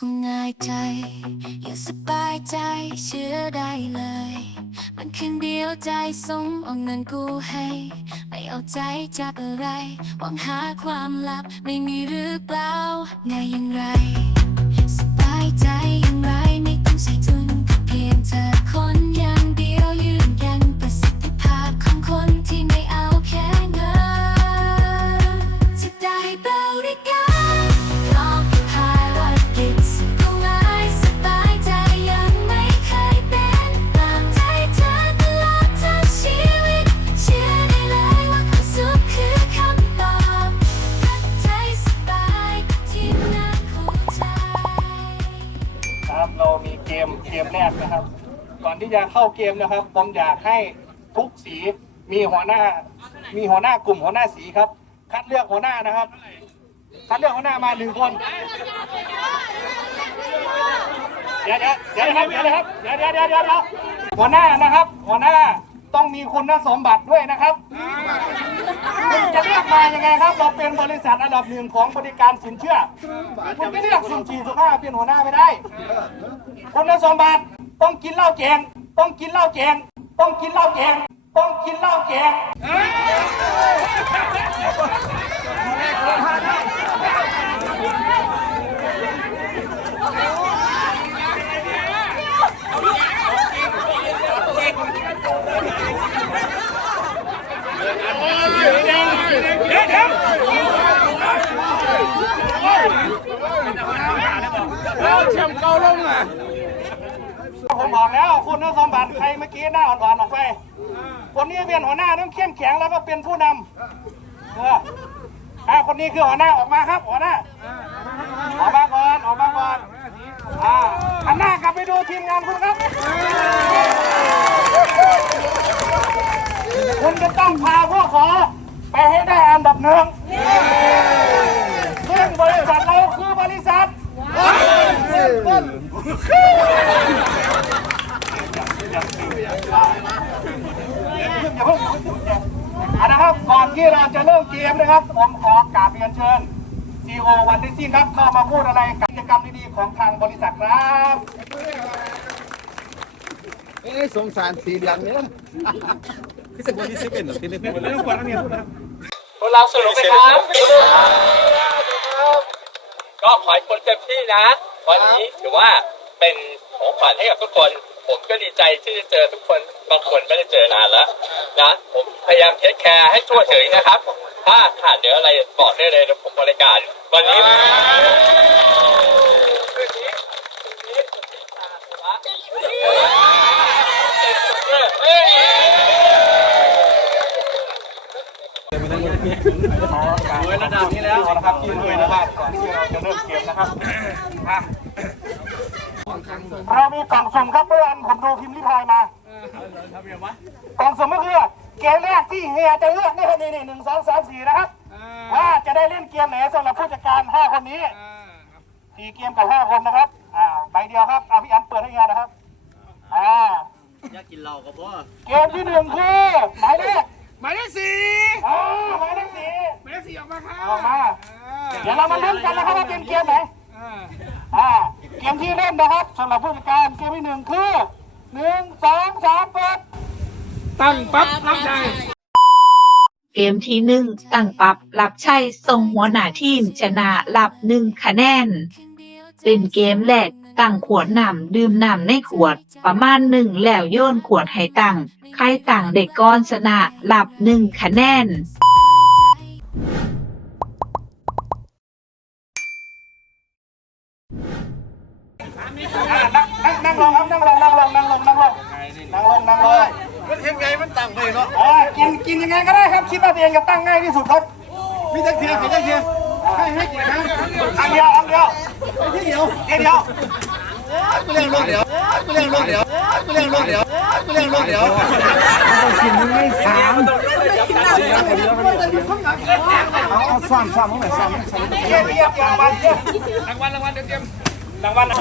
คงง่ายใจ อย่าสบายใจเชื่อได้เลย มันคืนเดียวใจสมเอาเงินกูให้ ไม่เอาใจจากอะไรหวังหาความลับไม่มีหรือเปล่าไงอย่างไร มเกมแรกนะครับ ก่อนที่จะเข้าเกมนะครับ ผมอยากให้ทุกสีมีหัวหน้า มีหัวหน้ากลุ่มหัวหน้าสีครับ คัดเลือกหัวหน้านะครับ คัดเลือกหัวหน้ามาหนึ่งคน เดี๋ยวเดี๋ยวเดี๋ยวนะครับเดี๋ยวนะครับเดี๋ยวเดี๋ยวเดี๋ยวเดี๋ยวเดี๋ยวหัวหน้านะครับ หัวหน้าต้องมีคุณสมบัติด้วยนะครับ คุณจะเลือกมายังไงครับ เราเป็นบริษัทอันดับหนึ่งของบริการสินเชื่อ คุณไม่เลือกสุ่มสี่สุ่มห้าเป็นหัวหน้าไม่ได้คุณสมบัติต้องกินเหล้าแกง ต้องกินเหล้าแกง ต้องกินเหล้าแกง ต้องกินเหล้าแกง ผม บอกแล้วคุณสมบัติใครเมื่อกี้หน้าอ่อนๆออกไปคนนี้เป็นหัวหน้าต้องเข้มแข็งแล้วก็เป็นผู้นำเอออ่าคนนี้คือหัวหน้าออกมาครับหัวหน้าออกมาก่อนออกมาก่อนอ่าหันหน้ากลับไปดูทีมงานคุณครับ คุณจะต้องพาพวกขอไปให้ได้อันดับหนึ่งซึ่งบริษัทเราคือบริษัท อย่าเพิ่งอะนะครับ ก่ อนที่เราจะเริ่มเกมนะครับผมขอกราบเรียนเชิญซีโอวันดิซี่ครับเข้ามาพูดอะไรกับกิจกรรมดีๆของทางบริษัทครับเอ้ยสงสารสีเหลืองเนี่ยพวกเราสนุกไหมครับก็ขอให้คนเต็มที่นะ วันนี้ถือว่าเป็น ของขวัญให้กับทุกคน ผมก็ดีใจที่จะเจอทุกคนบางคนไม่ได้เจอนานแล้วนะผมพยายามเทคแคร์ให้ทั่วถึงนะครับ ถ้าขาดเหลืออะไรบอกได้เลยเดี๋ยวผมบริการ วันนี้คืนนี้คืนนี้คืนนี้ตาระเอ้ยรวยระดับนี้แล้วนะครับที่รวยนะครับก่อนที่เราจะเริ่มเกมนะครับอะ เรามีกล่องสุ่มครับเมื่อวานผมดูพิมพ์ริพายมากล่องสุ่มก็คือเกมแรกที่เฮียจะเลือกนี่ครับนี่นี่หนึ่งสองสามสี่นะครับ ว่าจะได้เล่นเกมไหนสำหรับผู้จัดการห้าคนนี้สี่เกมกับห้าคนนะครับอ่าใบเดียวครับเอาพี่อันเปิดให้เฮียนะครับอ่าอยากกินเหล้ากับพ่อเกมที่หนึ่งคือหมายเลขหมายเลขสี่อ่าหมายเลขสี่ หมายเลขสี่ออกมาครับออกมา เดี๋ยวเรามาลุ้นกันนะครับว่าเป็นเกมไหนอ่า เกมที่เล่นนะครับสำหรับผู้จัดการเกมที่หนึ่งคือหนึ่งสองสามเปิดตั้งปั๊บรับใจเกมที่หนึ่งตั้งปรับรับใช้ส่งหัวหน้าทีมชนะรับหนึ่งคะแนน เป็นเกมแรกตั้งขวดน้ำดื่มน้ำในขวด ประมาณหนึ่งแล้วโยนขวดให้ตั้งใครตั้งเด็กก้อนชนะรับหนึ่งคะแนน อ่านั่งนั่งนั่งลงครับนั่งลงนั่งลงนั่งลงนั่งลงนั่งลงนั่งลงมันยังไงมันตั้งไปเนาะอ่ากินกินยังไงก็ได้ครับคิดว่าตัวเองจะตั้งง่ายที่สุดครับมีตั้งเทียนมีตั้งเทียนให้ให้กี่ครั้งอันเดียวอันเดียวที่เดียวเดียวกูเรียกรถเดี๋ยวกูเรียกรถเดี๋ยวกูเรียกรถเดี๋ยวกูเรียกรถเดี๋ยวต้องกินงไม่สามเอาเอาซ้ำซ้ำมึงไหนซ้ำเยี่ยมเยี่ยมรางวัลเยี่ยมรางวัลรางวัลเตรียม รางวัลนะ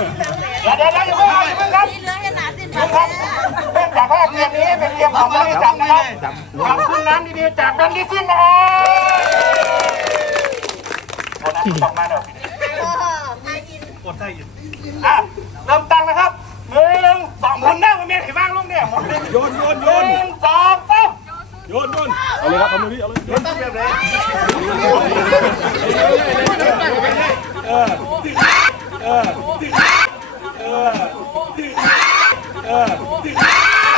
เดี๋ยวเดี๋ยวเดี๋ยวอย่าเพิ่งเอาอย่าเพิ่งครับครับเนื่องจากว่าเกมนี้เป็นเกมของบริษัทนะครับขอบคุณน้ำดีๆจากแบรนด์ดิซินนะครับโบนัสต้องมาเด้อกดใส่อยู่อะเริ่มตั้งนะครับหนึ่งสองคนหน้ามันเมียนเห็นบ้างลงเนี่ยหมดเลยโยนโยนโยนหนึ่งสองสามโยนโยนเอาเลยครับทำเลยเอาเลยโยนตั้งแบบไหนเออเออเออเออ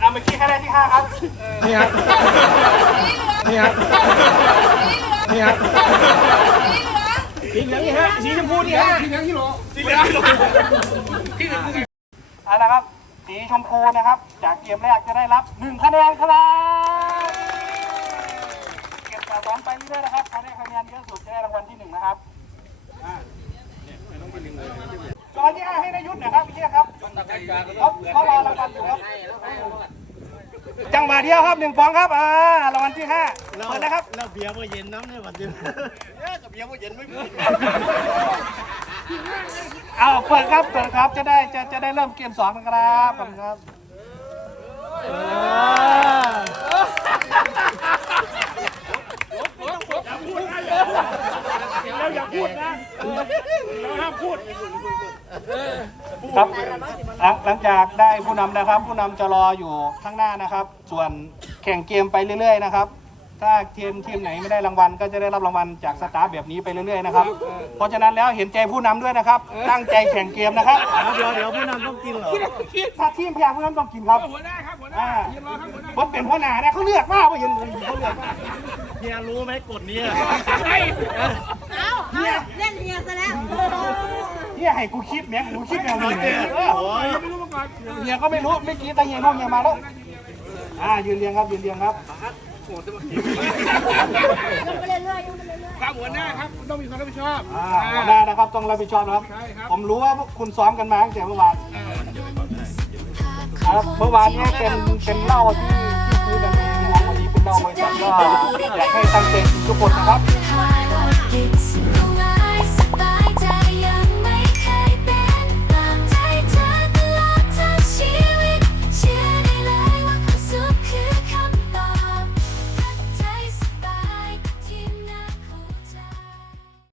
อะเมื่อกี้แค่ได้ที่ห้าครับ นี่ครับนี่ครับนี่ครับ สีเหลืองนี่ฮะสีชมพูนี่ฮะเอาละครับ สีชมพูนะครับ จากเกมแรกจะได้รับหนึ่งคะแนนครับเก็บสะสมไปเรื่อยๆนะครับใครได้คะแนนเยอะสุดจะได้รางวัลที่หนึ่งนะครับอ่ารางวัลที่ให้นายยุทธหนะครับพี่เชี่ยครับเขารอรางวัลอยู่ครับ จังหวะเดียวครับหนึ่งฟองครับอ่ารางวัลที่ห้าเปิดนะครับแล้วเบียร์มาเย็นน้ำเนี่ยวันเดียวกับเบียร์มาเย็นไม่มีเอาเปิดครับเปิดครับจะได้จะจะได้เริ่มเกมสองนะครับขอบคุณครับเรา อย่าพูดนะเราห้ามพูดครับหลังหลังจากได้ผู้นำนะครับ ผู้นำจะรออยู่ข้างหน้านะครับ ส่วนแข่งเกมไปเรื่อย ๆ นะครับ ถ้าทีมทีมไหนไม่ได้รางวัล ก็จะได้รับรางวัลจากสตาฟแบบนี้ไปเรื่อยๆนะครับ เพราะฉะนั้นแล้วเห็นใจผู้นำด้วยนะครับ ตั้งใจแข่งเกมนะครับเดี๋ยวเดี๋ยวผู้นำต้องกินเหรอถ้าทีมแพ้ผู้นำต้องกินครับหัวหน้าครับหัวหน้าผมเป็นหัวหน้าเนี่ยเขาเลือกมากว่าเห็นเลยเขาเลือกมากเฮียรู้ไหมกฎนี้เอ้า เอาเล่นเฮียซะแล้วเนี่ยให้กูคิดแม่งกูคิดแนวนี้เนี่ยเฮียก็ไม่รู้ไม่กี้แต่เฮียน้องเฮียมาแล้วอ่ายืนเรียงครับยืนเรียงครับลงไปเรื่อยๆลงไปเรื่อยๆอ่าหัวหน้านะครับต้องรับผิดชอบนะครับ ผมรู้ว่าพวกคุณซ้อมกันมาตั้งแต่เมื่อวานครับเมื่อวานเนี่ยเป็นเป็นเหล้าที่ที่คุยกันในวงวันนี้เป็นเหล้าบริษัทก็อยากให้ตั้งใจทุกคนนะครับ